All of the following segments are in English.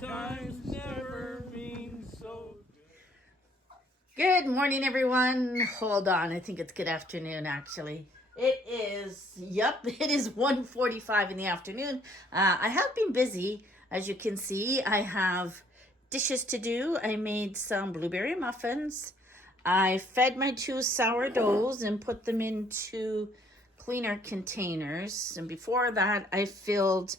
Times never been so Good morning, everyone. Hold on. I think it's good afternoon, actually. It is 1:45 in the afternoon. I have been busy. As you can see, I have dishes to do. I made some blueberry muffins. I fed my 2 sourdoughs and put them into cleaner containers. And before that, I filled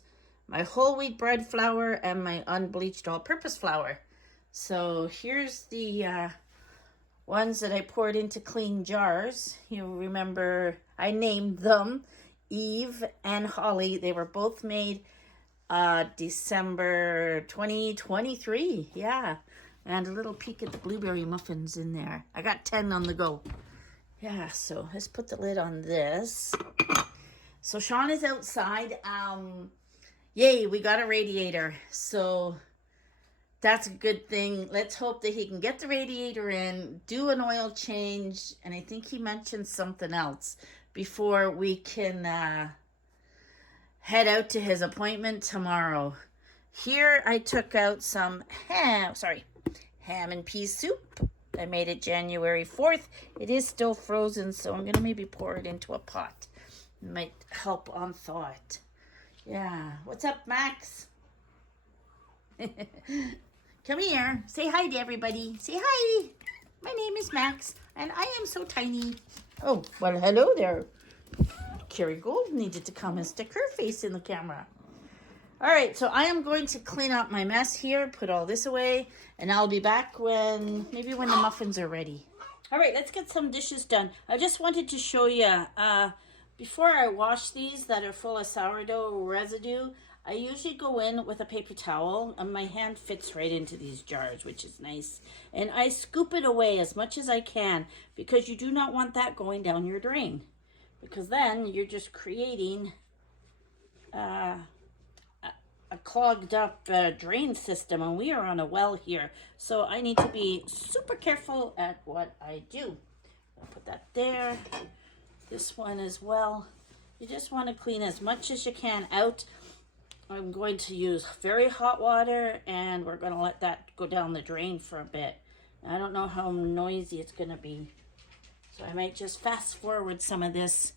my whole wheat bread flour and my unbleached all-purpose flour. So here's the ones that I poured into clean jars. You remember I named them Eve and Holly. They were both made December 2023. Yeah. And a little peek at the blueberry muffins in there. I got 10 on the go. Yeah, so let's put the lid on this. So Sean is outside. Yay, we got a radiator. So that's a good thing. Let's hope that he can get the radiator in, do an oil change, and I think he mentioned something else before we can head out to his appointment tomorrow. Here I took out some ham and pea soup. I made it January 4th. It is still frozen, so I'm going to maybe pour it into a pot. It might help on thaw it. Yeah. What's up, Max? Come here. Say hi to everybody. Say hi. My name is Max, and I am so tiny. Oh, well, hello there. Carrie Gold needed to come and stick her face in the camera. All right, so I am going to clean up my mess here, put all this away, and I'll be back maybe when the muffins are ready. All right, let's get some dishes done. I just wanted to show you, before I wash these that are full of sourdough residue, I usually go in with a paper towel, and my hand fits right into these jars, which is nice. And I scoop it away as much as I can, because you do not want that going down your drain. Because then you're just creating a clogged up drain system, and we are on a well here. So I need to be super careful at what I do. I'll put that there. This one as well. You just want to clean as much as you can out. I'm going to use very hot water, and we're going to let that go down the drain for a bit. I don't know how noisy it's going to be, so I might just fast forward some of this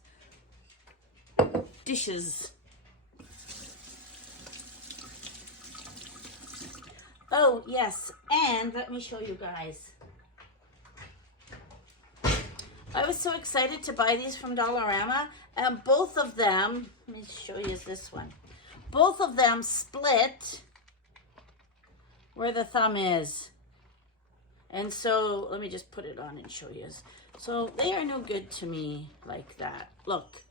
dishes. Oh, yes, and let me show you guys. I was so excited to buy these from Dollarama, and both of them, let me show you this one. Both of them split where the thumb is. And so, let me just put it on and show you. So, they are no good to me like that. Look,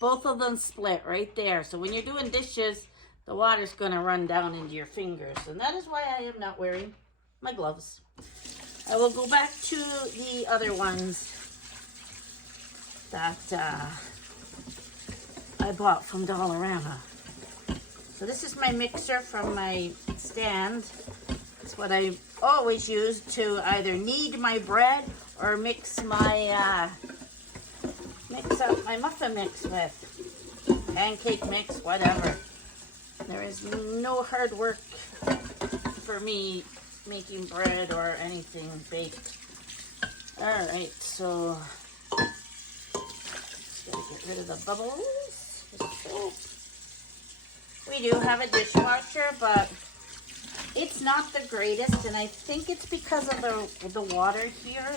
both of them split right there. So, when you're doing dishes, the water's going to run down into your fingers. And that is why I am not wearing my gloves. I will go back to the other ones that I bought from Dollarama. So this is my mixer from my stand. It's what I always use to either knead my bread or mix up my muffin mix with. Pancake mix, whatever. There is no hard work for me making bread or anything baked. All right, so just gotta get rid of the bubbles. The soap. We do have a dishwasher, but it's not the greatest, and I think it's because of the water here.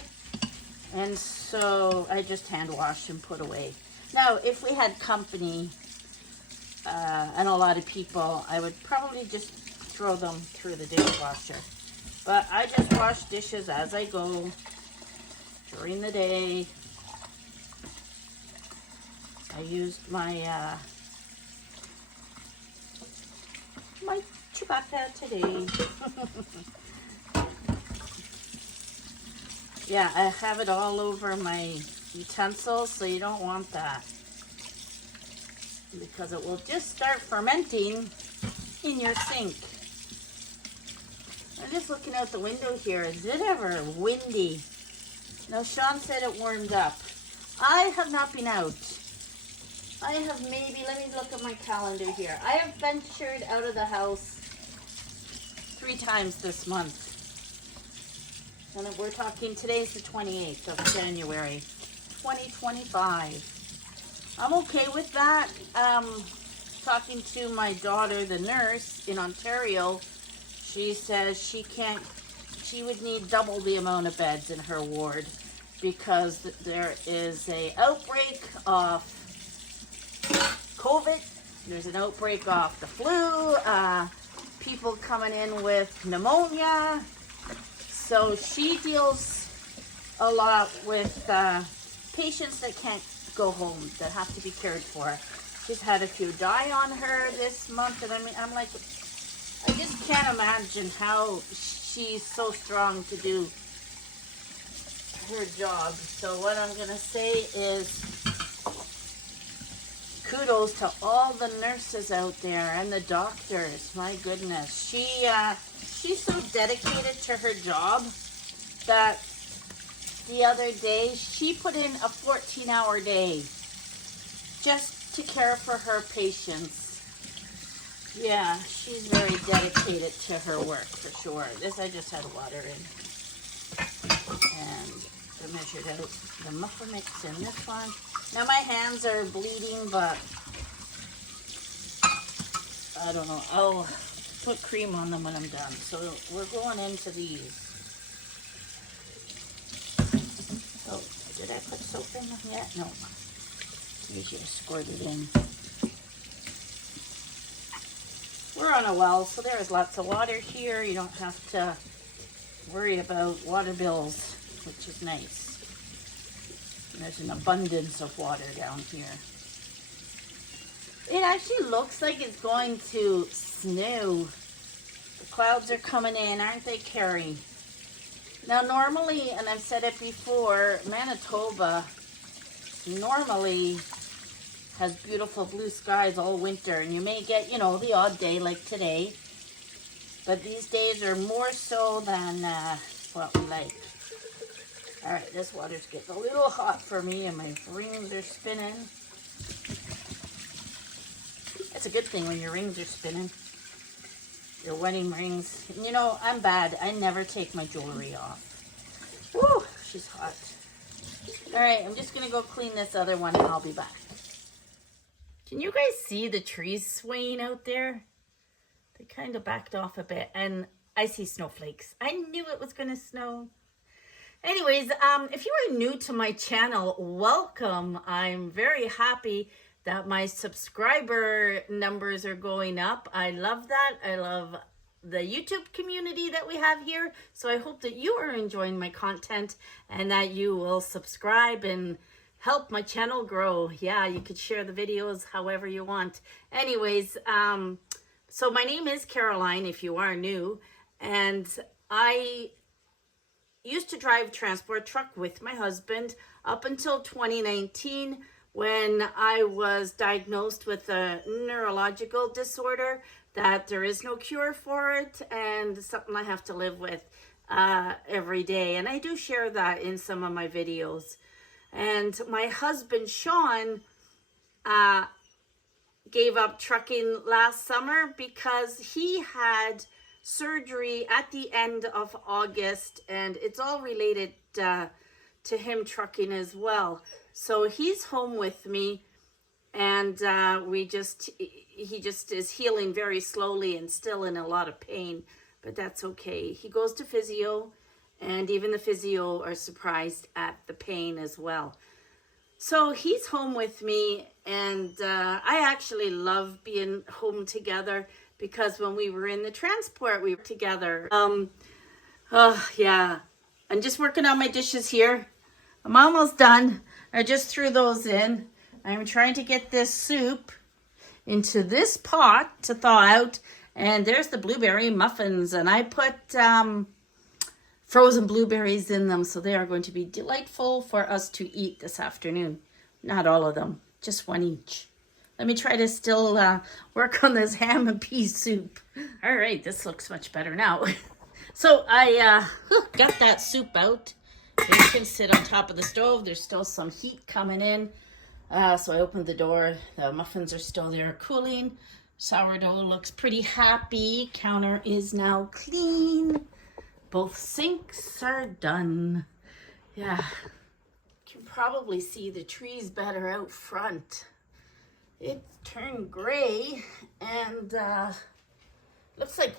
And so I just hand wash and put away. Now, if we had company and a lot of people, I would probably just throw them through the dishwasher. But I just wash dishes as I go during the day. I used my my Chewbacca today. Yeah, I have it all over my utensils, so you don't want that, because it will just start fermenting in your sink. I'm just looking out the window here. Is it ever windy? Now, Sean said it warmed up. I have not been out. I have maybe, let me look at my calendar here. I have ventured out of the house 3 times this month. And we're talking, today's the 28th of January, 2025. I'm okay with that. Talking to my daughter, the nurse in Ontario, she says she would need double the amount of beds in her ward because there is a outbreak of COVID. There's an outbreak of the flu, people coming in with pneumonia. So she deals a lot with patients that can't go home, that have to be cared for. She's had a few die on her this month, and I'm like, I just can't imagine how she's so strong to do her job. So what I'm gonna say is kudos to all the nurses out there and the doctors. My goodness, she's so dedicated to her job that the other day she put in a 14-hour day just to care for her patients. Yeah, she's very dedicated to her work for sure. This, I just had water in. And I measured out the muffin mix in this one. Now my hands are bleeding, but I don't know. I'll put cream on them when I'm done. So we're going into these. Oh, did I put soap in them yet? No. You should have squirt it in. We're on a well, so there is lots of water here. You don't have to worry about water bills, which is nice. And there's an abundance of water down here. It actually looks like it's going to snow. The clouds are coming in, aren't they, Carrie? Now normally, and I've said it before, Manitoba normally has beautiful blue skies all winter, and you may get, you know, the odd day like today, but these days are more so than what we like. All right, this water's getting a little hot for me, and my rings are spinning. It's a good thing when your rings are spinning, your wedding rings. And you know, I'm bad. I never take my jewelry off. Woo, she's hot. All right, I'm just gonna go clean this other one, and I'll be back. Can you guys see the trees swaying out there? They kind of backed off a bit, and I see snowflakes. I knew it was going to snow. Anyways, if you are new to my channel, welcome. I'm very happy that my subscriber numbers are going up. I love that. I love the YouTube community that we have here. So I hope that you are enjoying my content and that you will subscribe and help my channel grow. Yeah, you could share the videos however you want. Anyways, so my name is Caroline, if you are new, and I used to drive transport truck with my husband up until 2019 when I was diagnosed with a neurological disorder that there is no cure for it, and something I have to live with every day. And I do share that in some of my videos. And my husband, Sean, gave up trucking last summer because he had surgery at the end of August, and it's all related to him trucking as well. So he's home with me, and he just is healing very slowly and still in a lot of pain, but that's okay. He goes to physio, and even the physio are surprised at the pain as well. So he's home with me, and I actually love being home together because when we were in the transport, we were together. Oh, yeah. I'm just working on my dishes here. I'm almost done. I just threw those in. I'm trying to get this soup into this pot to thaw out. And there's the blueberry muffins, and I put frozen blueberries in them, so they are going to be delightful for us to eat this afternoon. Not all of them, just one each. Let me try to still work on this ham and pea soup. All right, this looks much better now. So I got that soup out. You can sit on top of the stove. There's still some heat coming in. So I opened the door. The muffins are still there cooling. Sourdough looks pretty happy. Counter is now clean. Both sinks are done. Yeah, you can probably see the trees better out front. It turned gray and looks like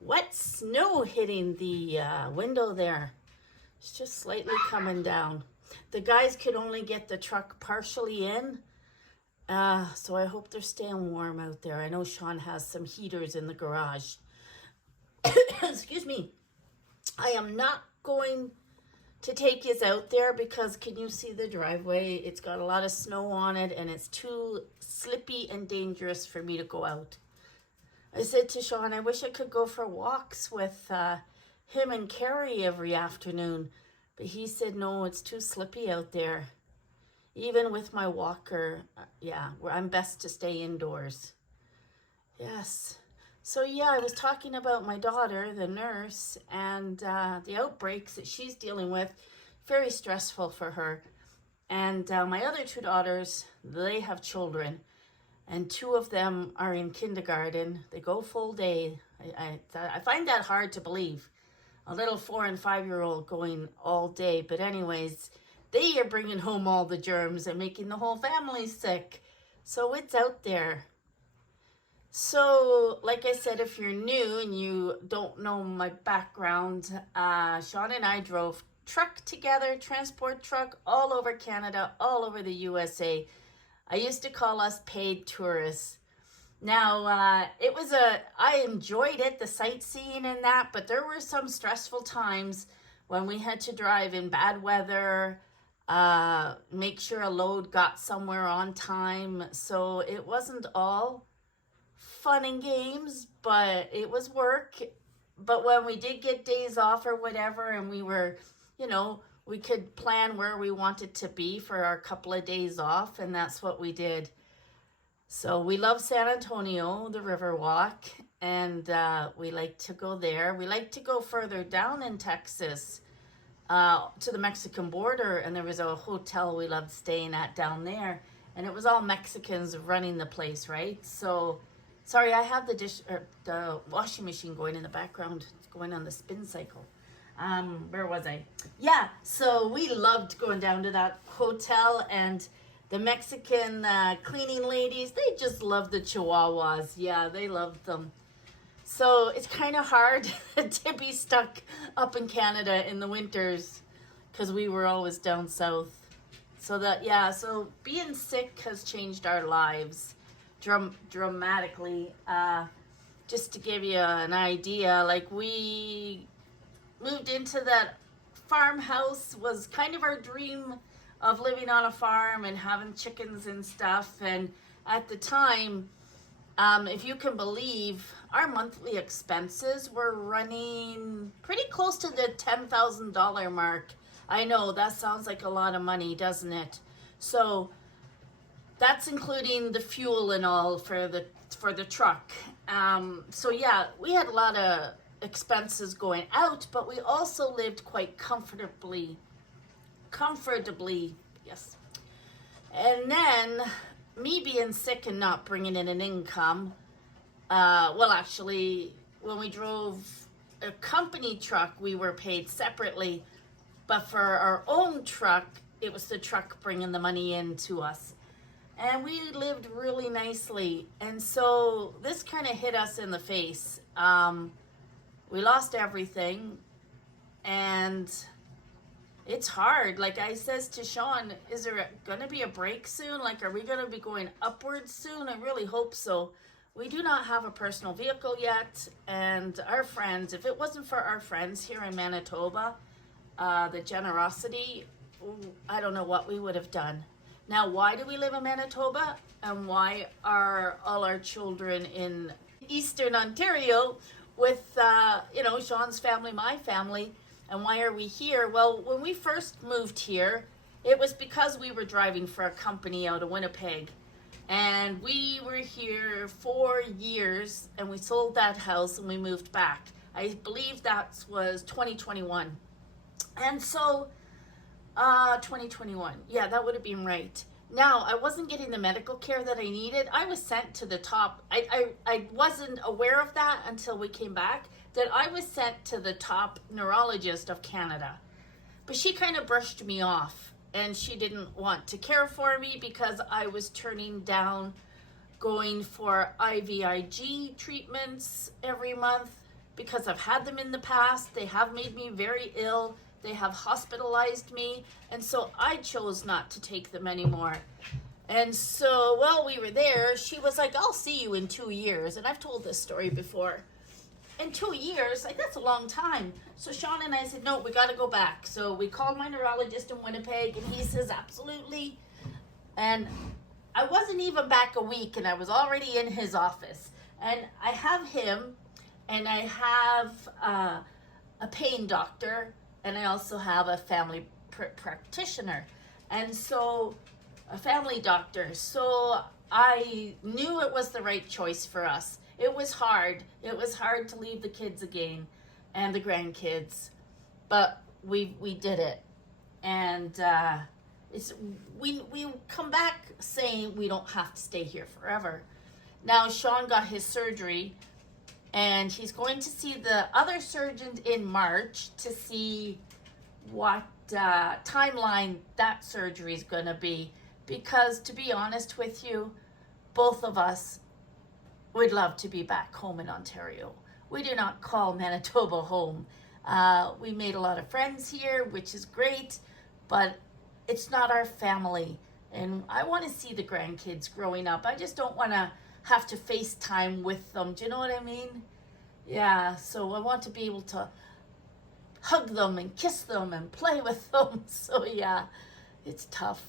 wet snow hitting the window there. It's just slightly coming down. The guys could only get the truck partially in, so I hope they're staying warm out there. I know Sean has some heaters in the garage. Excuse me. I am not going to take you out there because can you see the driveway? It's got a lot of snow on it and it's too slippy and dangerous for me to go out. I said to Sean, I wish I could go for walks with him and Carrie every afternoon. But he said, no, it's too slippy out there. Even with my walker, I'm best to stay indoors. Yes. So yeah, I was talking about my daughter, the nurse, and the outbreaks that she's dealing with. Very stressful for her. And my other two daughters, they have children. And two of them are in kindergarten. They go full day. I find that hard to believe. A little 4- and 5-year-old going all day. But anyways, they are bringing home all the germs and making the whole family sick. So it's out there. So, like I said, if you're new and you don't know my background, Sean and I drove truck together, transport truck, all over Canada, all over the USA. I used to call us paid tourists. Now, I enjoyed it, the sightseeing and that, but there were some stressful times when we had to drive in bad weather, make sure a load got somewhere on time. So it wasn't all fun and games, but it was work. But when we did get days off or whatever, and we were, we could plan where we wanted to be for our couple of days off, and that's what we did. So we love San Antonio, the Riverwalk, and we like to go there. We like to go further down in Texas to the Mexican border, and there was a hotel we loved staying at down there, and it was all Mexicans running the place, right? So, sorry, I have the washing machine going in the background. It's going on the spin cycle. Where was I? Yeah, so we loved going down to that hotel, and the Mexican cleaning ladies, they just love the Chihuahuas. Yeah, they loved them. So it's kind of hard to be stuck up in Canada in the winters because we were always down south. So being sick has changed our lives dramatically. Just to give you an idea, like we moved into that farmhouse, was kind of our dream of living on a farm and having chickens and stuff. And at the time, if you can believe, our monthly expenses were running pretty close to the $10,000 mark. I know that sounds like a lot of money, doesn't it? So that's including the fuel and all for the truck. So yeah, we had a lot of expenses going out, but we also lived quite comfortably, yes. And then me being sick and not bringing in an income, actually, when we drove a company truck, we were paid separately, but for our own truck, it was the truck bringing the money in to us. And we lived really nicely. And so this kind of hit us in the face. We lost everything, and it's hard. Like I says to Sean, is there gonna be a break soon? Like, are we gonna be going upwards soon? I really hope so. We do not have a personal vehicle yet, and our friends, if it wasn't for our friends here in Manitoba, the generosity, I don't know what we would have done. Now, why do we live in Manitoba, and why are all our children in Eastern Ontario with, Sean's family, my family, and why are we here? Well, when we first moved here, it was because we were driving for a company out of Winnipeg, and we were here 4 years, and we sold that house and we moved back. I believe that was 2021. And so, 2021, yeah, that would have been right. Now, I wasn't getting the medical care that I needed. I was sent to the top. I wasn't aware of that until we came back, that I was sent to the top neurologist of Canada. But she kind of brushed me off, and she didn't want to care for me because I was turning down going for IVIG treatments every month because I've had them in the past. They have made me very ill. They have hospitalized me, and so I chose not to take them anymore. And so while we were there, she was like, I'll see you in 2 years. And I've told this story before. In 2 years, like, that's a long time. So Sean and I said, no, we got to go back. So we called my neurologist in Winnipeg, and he says, absolutely. And I wasn't even back a week, and I was already in his office. And I have him, and I have a pain doctor, and I also have a family practitioner, and so a family doctor. So I knew it was the right choice for us. It was hard. It was hard to leave the kids again and the grandkids, but we did it. And we come back saying we don't have to stay here forever. Now Sean got his surgery, and he's going to see the other surgeon in March to see what timeline that surgery is going to be. Because to be honest with you, both of us would love to be back home in Ontario. We do not call Manitoba home. We made a lot of friends here, which is great, but it's not our family. And I want to see the grandkids growing up. I just don't want to have to FaceTime with them. Do you know what I mean? Yeah, so I want to be able to hug them and kiss them and play with them. So yeah, it's tough.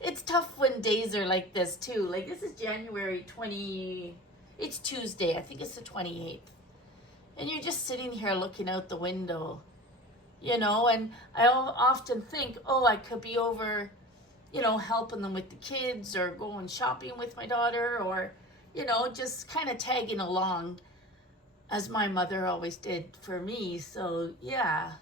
It's tough when days are like this too. Like, this is January 20, it's Tuesday. I think it's the 28th. And you're just sitting here looking out the window, you know, and I often think, oh, I could be over, you know, helping them with the kids or going shopping with my daughter, or, you know, just kind of tagging along as my mother always did for me. So yeah.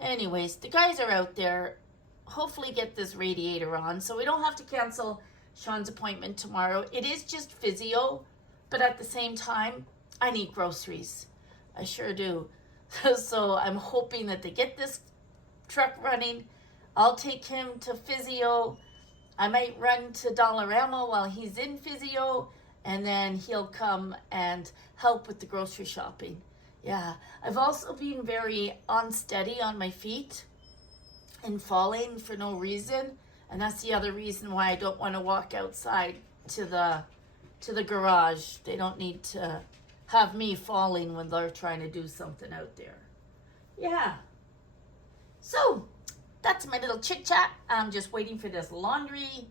Anyways, the guys are out there. Hopefully get this radiator on so we don't have to cancel Sean's appointment tomorrow. It is just physio, but at the same time, I need groceries. I sure do. So I'm hoping that they get this truck running. I'll take him to physio. I might run to Dollarama while he's in physio, and then he'll come and help with the grocery shopping. Yeah, I've also been very unsteady on my feet and falling for no reason, and that's the other reason why I don't want to walk outside to the garage. They don't need to have me falling when they're trying to do something out there. Yeah. So that's my little chit chat. I'm just waiting for this laundry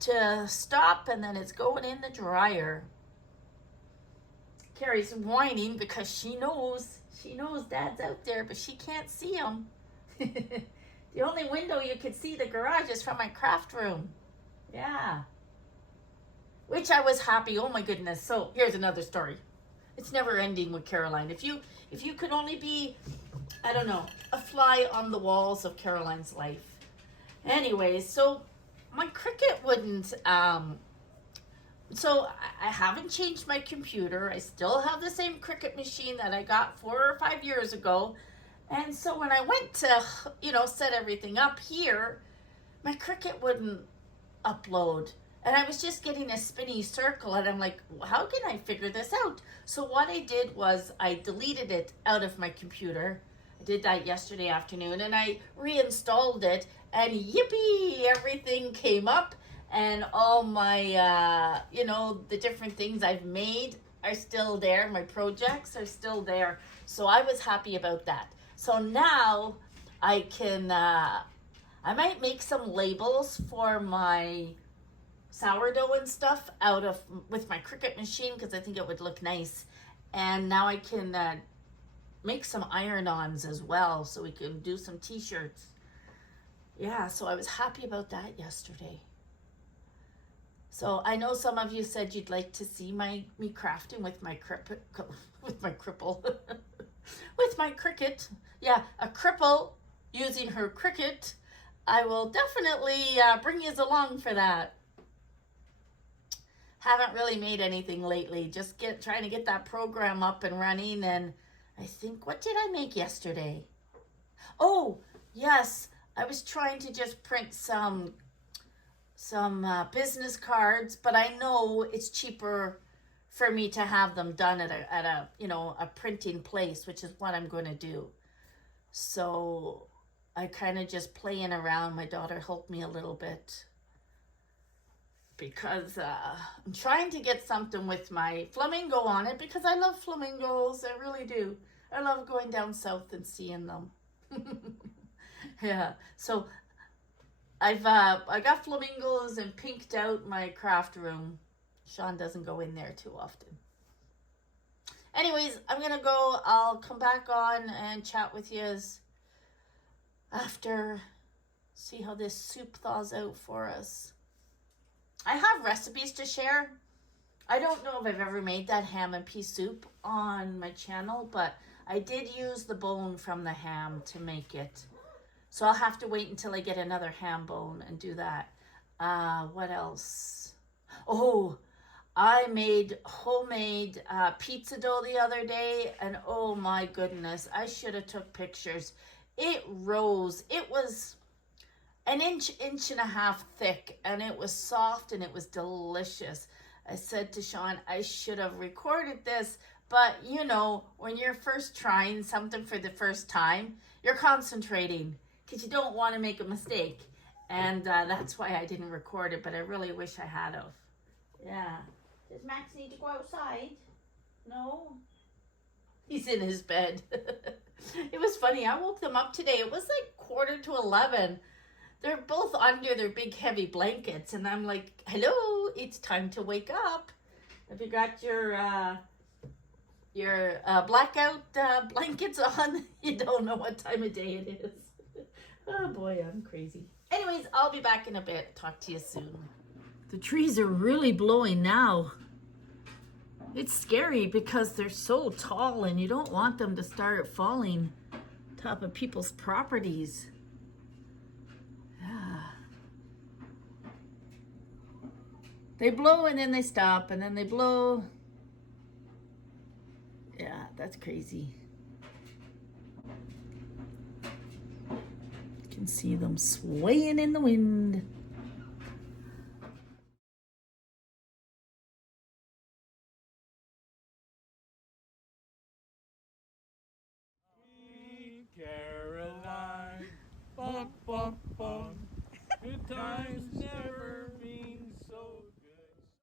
to stop, and then it's going in the dryer. Carrie's whining because she knows Dad's out there, but she can't see him. The only window you could see the garage is from my craft room. Yeah. Which I was happy. Oh my goodness. So here's another story. It's never ending with Caroline. If you could only be, I don't know, a fly on the walls of Caroline's life. Anyways, so my Cricut wouldn't, so I haven't changed my computer. I still have the same Cricut machine that I got 4 or 5 years ago. And so when I went to, you know, set everything up here, my Cricut wouldn't upload. And I was just getting a spinny circle, and I'm like, how can I figure this out? So what I did was I deleted it out of my computer. I did that yesterday afternoon, and I reinstalled it, and yippee, everything came up, and all my, you know, the different things I've made are still there. My projects are still there. So I was happy about that. So now I can, I might make some labels for my sourdough and stuff with my Cricut machine, because I think it would look nice. And now I can make some iron-ons as well, so we can do some t-shirts. Yeah, so I was happy about that yesterday. So I know some of you said you'd like to see me crafting with my with my Cricut. Yeah, a cripple using her Cricut I will definitely bring you along for that. Haven't really made anything lately. Just trying to get that program up and running. And I think, what did I make yesterday? Oh, yes. I was trying to just print some business cards, but I know it's cheaper for me to have them done at a printing place, which is what I'm going to do. So I kind of just playing around. My daughter helped me a little bit because I'm trying to get something with my flamingo on it because I love flamingos. I really do. I love going down south and seeing them. Yeah. So I got flamingos and pinked out my craft room. Sean doesn't go in there too often. Anyways, I'm gonna go. I'll come back on and chat with you after. See how this soup thaws out for us. I have recipes to share. I don't know if I've ever made that ham and pea soup on my channel, but I did use the bone from the ham to make it. So I'll have to wait until I get another ham bone and do that. What else? Oh, I made homemade pizza dough the other day, and oh my goodness, I should have took pictures. It rose. It was an inch and a half thick, and it was soft and it was delicious. I said to Sean, I should have recorded this, but you know, when you're first trying something for the first time, you're concentrating because you don't want to make a mistake. And that's why I didn't record it, but I really wish I had of. Yeah. Does Max need to go outside? No? He's in his bed. It was funny. I woke them up today. It was like 10:45. They're both under their big heavy blankets, and I'm like, hello, it's time to wake up. Have you got your blackout blankets on? You don't know what time of day it is. Oh boy, I'm crazy. Anyways, I'll be back in a bit. Talk to you soon. The trees are really blowing now. It's scary because they're so tall and you don't want them to start falling top of people's properties. They blow and then they stop and then they blow. Yeah, that's crazy. You can see them swaying in the wind. Sweet Caroline, bum, bum, bum. Good times